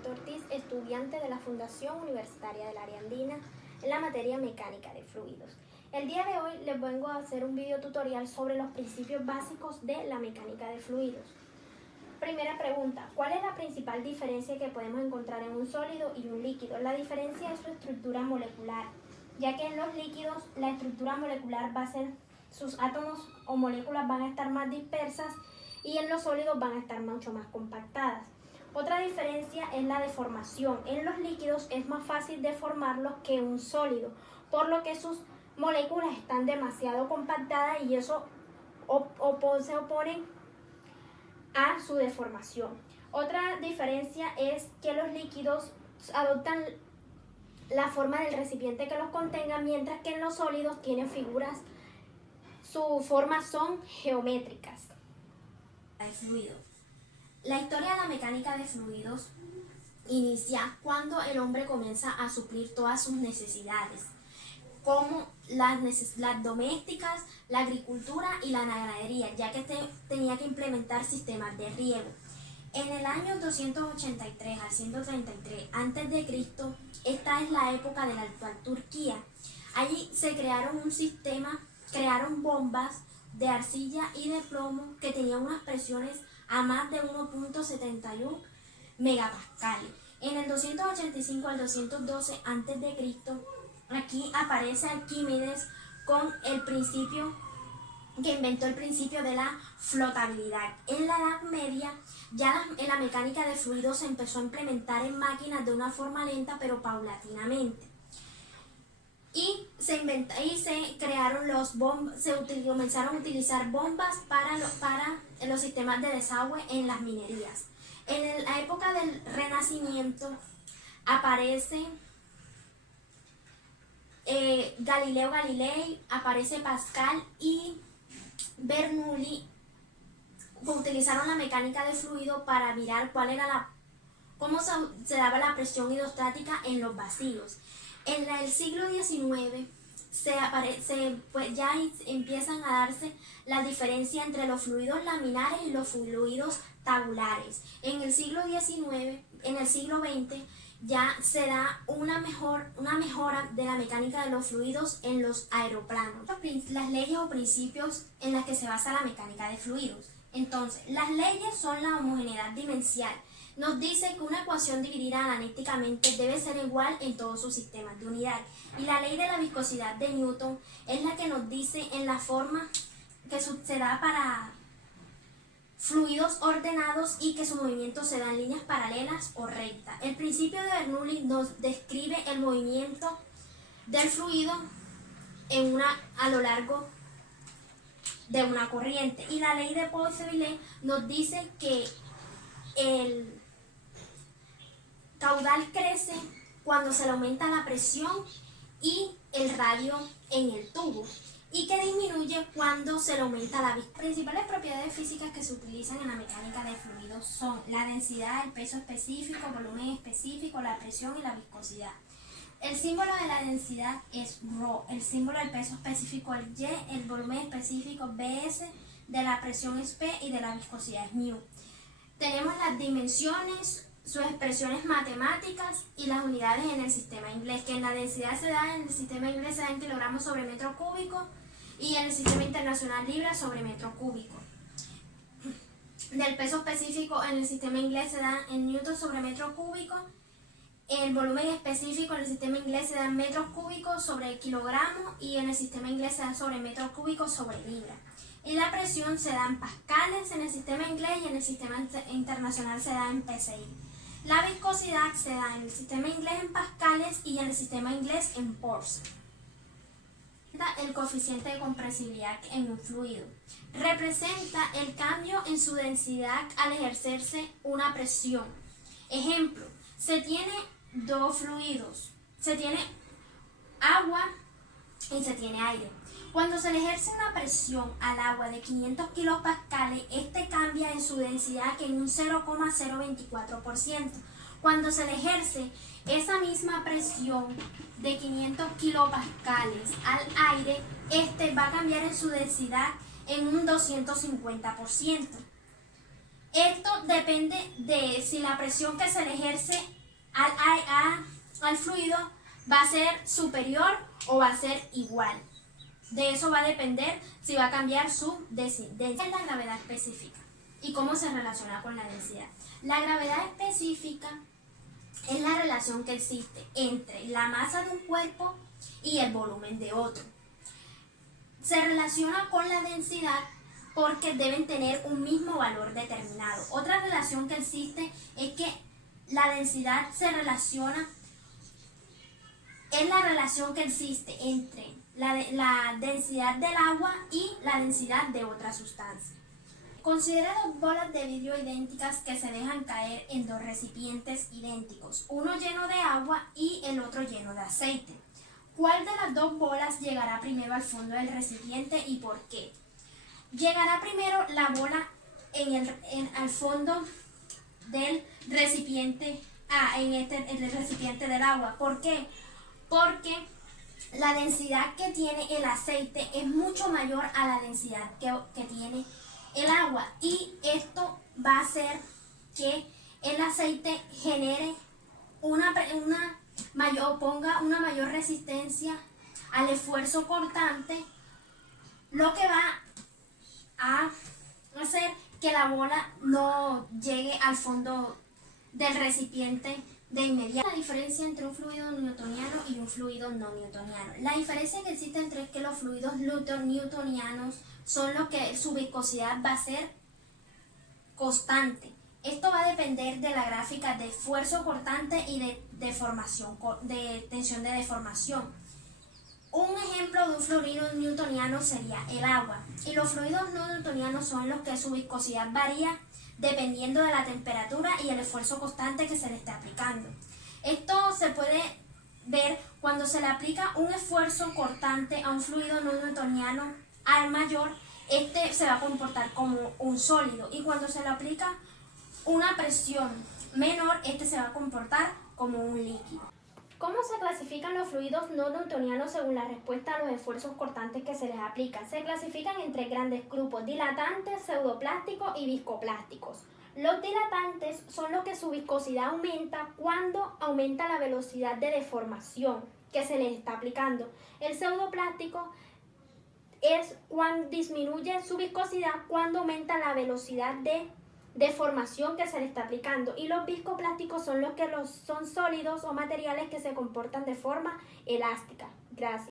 Alberto Ortiz, estudiante de la Fundación Universitaria del Área Andina en la materia mecánica de fluidos. El día de hoy les vengo a hacer un video tutorial sobre los principios básicos de la mecánica de fluidos. Primera pregunta, ¿cuál es la principal diferencia que podemos encontrar en un sólido y un líquido? La diferencia es su estructura molecular, ya que en los líquidos la estructura molecular va a ser, sus átomos o moléculas van a estar más dispersas y en los sólidos van a estar mucho más compactadas. Otra diferencia es la deformación. En los líquidos es más fácil deformarlos que un sólido, por lo que sus moléculas están demasiado compactadas y eso se oponen a su deformación. Otra diferencia es que los líquidos adoptan la forma del recipiente que los contenga, mientras que en los sólidos tienen figuras, sus formas son geométricas. De fluido. La historia de la mecánica de fluidos inicia cuando el hombre comienza a suplir todas sus necesidades, como las domésticas, la agricultura y la ganadería, ya que tenía que implementar sistemas de riego. En el año 283 al 133 a.C., esta es la época de la actual Turquía. Allí se crearon bombas de arcilla y de plomo que tenían unas presiones a más de 1.71 megapascales. En el 285 al 212 a.C., aquí aparece Arquímedes con el principio que inventó el principio de la flotabilidad. En la Edad Media, en la mecánica de fluidos se empezó a implementar en máquinas de una forma lenta pero paulatinamente. Y se comenzaron a utilizar bombas para los sistemas de desagüe en las minerías. En la época del Renacimiento aparece Galileo Galilei, aparece Pascal y Bernoulli, utilizaron la mecánica de fluido para mirar cómo se daba la presión hidrostática en los vacíos. En el siglo XIX ya empiezan a darse la diferencia entre los fluidos laminares y los fluidos tabulares. En el siglo XIX, en el siglo XX, ya se da una mejora de la mecánica de los fluidos en los aeroplanos. Las leyes o principios en las que se basa la mecánica de fluidos. Entonces, las leyes son la homogeneidad dimensional. Nos dice que una ecuación dividida analíticamente debe ser igual en todos sus sistemas de unidad. Y la ley de la viscosidad de Newton es la que nos dice en la forma que se da para fluidos ordenados y que su movimiento se da en líneas paralelas o rectas. El principio de Bernoulli nos describe el movimiento del fluido a lo largo de una corriente. Y la ley de Poiseuille nos dice que el caudal crece cuando se le aumenta la presión y el radio en el tubo, y que disminuye cuando se le aumenta la viscosidad. Las principales propiedades físicas que se utilizan en la mecánica de fluidos son la densidad, el peso específico, el volumen específico, la presión y la viscosidad. El símbolo de la densidad es ρ, el símbolo del peso específico es Y, el volumen específico Bs, de la presión es P y de la viscosidad es μ. Tenemos las dimensiones, sus expresiones matemáticas y las unidades en el sistema inglés, que en la densidad en el sistema inglés se da en kilogramos sobre metro cúbico y en el sistema internacional libras sobre metro cúbico. Del peso específico en el sistema inglés se da en newton sobre metro cúbico. El volumen específico en el sistema inglés se da en metros cúbicos sobre kilogramo y en el sistema inglés se da sobre metros cúbicos sobre libra. Y la presión se da en pascales en el sistema inglés y en el sistema internacional se da en PSI. La viscosidad se da en el sistema inglés en pascales y en el sistema inglés en pors. El coeficiente de compresibilidad en un fluido representa el cambio en su densidad al ejercerse una presión. Ejemplo, se tiene dos fluidos, se tiene agua y se tiene aire. Cuando se le ejerce una presión al agua de 500 kilopascales, este cambia en su densidad en un 0,024%. Cuando se le ejerce esa misma presión de 500 kilopascales al aire, este va a cambiar en su densidad en un 250%. Esto depende de si la presión que se le ejerce al fluido va a ser superior o va a ser igual. De eso va a depender si va a cambiar su densidad. La gravedad específica y cómo se relaciona con la densidad. La gravedad específica es la relación que existe entre la masa de un cuerpo y el volumen de otro. Se relaciona con la densidad porque deben tener un mismo valor determinado. Otra relación que existe es que la densidad se relaciona, es la relación que existe entre la densidad del agua y la densidad de otra sustancia. Considera dos bolas de vidrio idénticas que se dejan caer en dos recipientes idénticos, uno lleno de agua y el otro lleno de aceite. ¿Cuál de las dos bolas llegará primero al fondo del recipiente y por qué? Llegará primero la bola al fondo del recipiente, el recipiente del agua. ¿Por qué? Porque la densidad que tiene el aceite es mucho mayor a la densidad que tiene el agua, y esto va a hacer que el aceite genere ponga una mayor resistencia al esfuerzo cortante, lo que va a hacer que la bola no llegue al fondo del recipiente de inmediato. La diferencia entre un fluido newtoniano y un fluido no newtoniano. La diferencia que existe entre es que los fluidos newtonianos son los que su viscosidad va a ser constante. Esto va a depender de la gráfica de esfuerzo cortante y de tensión de deformación. Un ejemplo de un fluido newtoniano sería el agua, y los fluidos no newtonianos son los que su viscosidad varía dependiendo de la temperatura y el esfuerzo constante que se le esté aplicando. Esto se puede ver cuando se le aplica un esfuerzo cortante a un fluido no newtoniano al mayor, este se va a comportar como un sólido, y cuando se le aplica una presión menor, este se va a comportar como un líquido. ¿Cómo se clasifican los fluidos no newtonianos según la respuesta a los esfuerzos cortantes que se les aplican? Se clasifican en tres grandes grupos: dilatantes, pseudoplásticos y viscoplásticos. Los dilatantes son los que su viscosidad aumenta cuando aumenta la velocidad de deformación que se les está aplicando. El pseudoplástico es cuando disminuye su viscosidad cuando aumenta la velocidad de deformación que se le está aplicando, y los viscoplásticos son los que son sólidos o materiales que se comportan de forma elástica. Gracias.